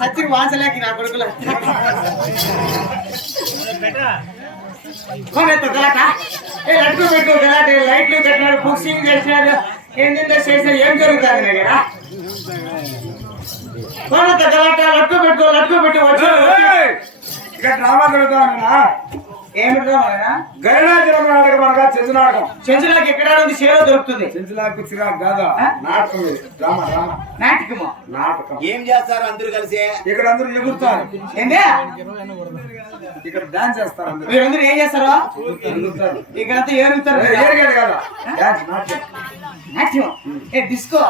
సచ్చిని వాంచలేక నా కొడుకులు గలాట లడ్డు పెట్టు గలాట లైట్లు పెట్టినాడు బుక్సింగ్ చేసినాడు ఏంటంటే చేసినా ఏం జరుగుతుంది దగ్గర గలాట లడ్డు పెట్టు వచ్చి ఇక్కడ డ్రామా జరుగుతా ఏమి గరుడాచలం నాటకం అనగా చెంచు నాటకం. చెంచులాకి ఎక్కడ ఉంది సేవ దొరుకుతుంది. చెంచులాకు చిరాకు కాదా నాటకం డ్రామా డ్రామా నాటకము నాటకం. ఏం చేస్తారు అందరూ కలిసి? ఇక్కడ అందరూ ఎగురుతారు. ఏందే ఇక్కడ డాన్స్ చేస్తారు. అందరూ మీరందరూ ఏం చేస్తారో ఎగురుతారు. ఇక్కడంతా ఏరుగుతారు కదా డాన్స్ నాట్యం నాట్యం డిస్కో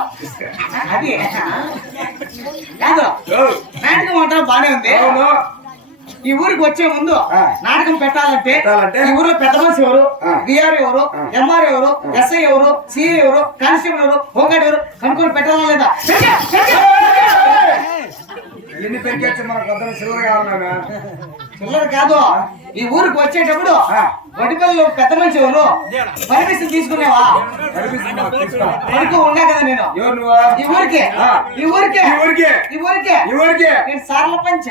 అది కాదు నాటకం అంటారు బానే ఉంది. ఈ ఊరికి వచ్చే ముందు నాటకం పెట్టాలంటే ఈ ఊర్లో పెద్ద మనిషి ఎవరు, బిఆర్ ఎవరు, ఎంఆర్ ఎవరు, ఎస్ఐ ఎవరు, సిఐ ఎవరు, కానిస్టేబుల్ ఎవరు, హోంగార్డ్ ఎవరు కనుక్కొని పెట్టాలా లేదా? ఎన్ని పెరిగేచ్చు మన కొత్త సిల్వర్ కావాలన్నా చిల్లర కాదు. ఈ ఊరికి వచ్చేటప్పుడు వడిపల్లి పెద్ద మనిషి ఎవరు పర్మిషన్ తీసుకునేవా? పడుకో ఉన్నా కదా నేను ఈ ఊరికే ఈ ఊరికే ఈ ఊరికే ఈ ఊరికే నేను సార్ల పంచ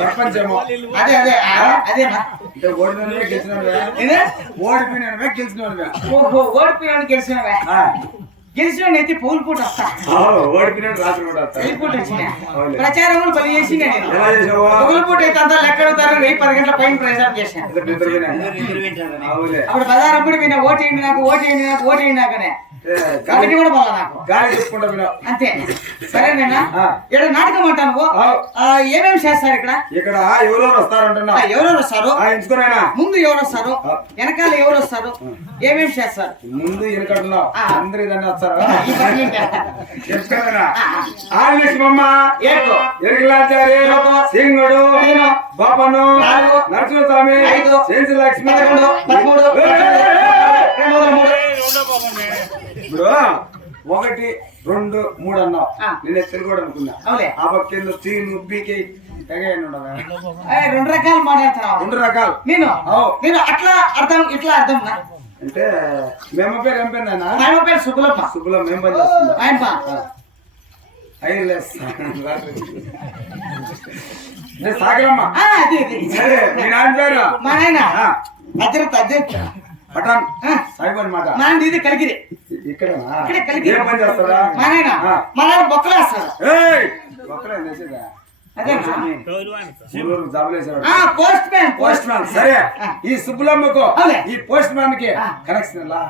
ప్రపంచమో అదే అదే అదేనా ఓడిపోయినవే గెలిచినవే ఓడిపోయిన గెలిచినవే గెలిచిన ఎత్తి పూల పూట వస్తా ఓడిపోయిన రాత్రి కూడా పూట వచ్చిన ప్రచారం పని చేసి పూల పూట అయితే అంతా లెక్క అడుగుతారు 1000 గంటల పైన ప్రచారం చేసిన అప్పుడు బజారప్పుడు పోయిన ఓటేయండి నాకు ఓటేయండి నాకు ఓటేయండి నాకనే కాబట్టి కూడా బాగా నాకు గాలి చెప్పుకుంటా అంతే సరేనా ఇక్కడ నాటకం అంటాను ఏమేమి చేస్తారు ఇక్కడ? ఇక్కడ ఎవరెవరు వస్తారంటున్నా ఎవరెవరు వస్తారు ఎంచుకున్నా ముందు ఎవరు వస్తారు వెనకాల ఎవరు వస్తారు ఏమేమి చేస్తారు? ముందు వెనకడున్నావు అందరు ఇదన్నీ వస్తారు ఆదిలక్ష్మమ్మ ఎరికలాచారి సింగుడు బాపను నరసింహస్వామి చేంచి లక్ష్మి ఇప్పుడు 1 2 3 అన్నావు నేను తెలుగు అనుకున్నా ఆ పక్క చీను బీకి రెండు రకాలు మాట్లాడుతున్నావు. 2 రకాలు నేను అట్లా అర్థం ఇట్లా అర్థం అంటే మేము పేరు ఏం పేరు నాయన? ఆయన పేరు సుబ్బలమ్మ. సుబ్బలమ్మ ఏం పని చేస్తుంది? నేను సాగరమ్మ. మీ నాన్న పేరు? మా నాయన అజరత్ పఠాన్ సాయిబు అనమాట. మా నాన్న ఇది కలిగిరి ఇక్కడ కలిగిరి ఏం పని చేస్తారా? మా నాయన బొక్కలు వేస్తాడు. బొక్కలు వేసేదా? అదే పోస్ట్ మ్యాన్. సరే ఈ సుబ్బులమ్మకు ఈ పోస్ట్ మ్యాన్ కి కనెక్షన్ ఎలా?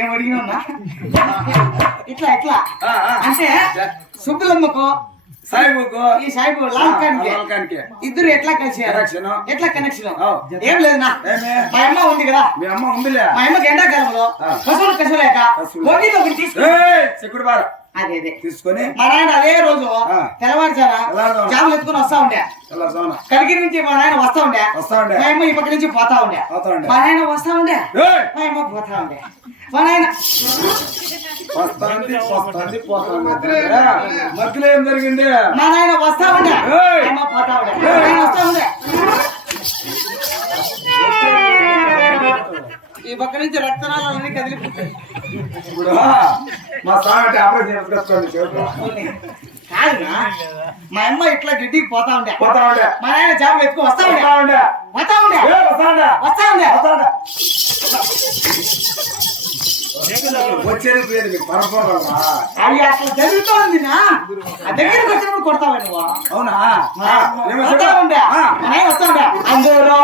ఏం అడిగినా ఇట్లా ఇట్లా అంటే సుబ్బులమ్మకు సాయిబుకు ఈ సాయిబు లాల్కానికి ఇద్దరు ఎట్లా కలిసి ఎట్లా కనెక్షన్? ఏం లేదు నా మా అమ్మ ఉంది కదా. మీ అమ్మ ఉందిలే. మా అమ్మకి ఎండాకాలంలో కసులు కసలేక ఒకటి చిక్కుడు బార అదే అదే తీసుకొని మా నాయన అదే రోజు తెల్లవారుజారా జాములు ఎత్తుకుని వస్తా ఉండే. కలిగిరి నుంచి మా నాయన వస్తా ఉండే. మా అమ్మ ఈ పక్క నుంచి పోతా ఉండే. మా నాయన వస్తా ఉండే మా అమ్మ పోతా ఉండే. మా నాయన మధ్యలో ఏం జరిగింది? మా నాయన వస్తా ఉండే అమ్మ పోతా ఉండే. వస్తా ఉండే ఈ పక్క నుంచి రక్తనాళాలన్నీ కదిలిపోతాయి. ఇప్పుడు మా సార్ ఆపరేషన్ చేసుకోండి. కాదునా మా అమ్మ ఇట్లా గిడ్డికి పోతా ఉండే. మా నాయన జాబ్ ఎత్తుకు వస్తా ఉండే. వచ్చేది పేరు మీకు పరపోగలరా? అది అట్లా జరుగుతోంది నా దగ్గరికి వచ్చినప్పుడు కొడతావా నువ్వు? అవునా? వస్తా ఉండే మా నాయన వస్తా ఉండే. అందరూ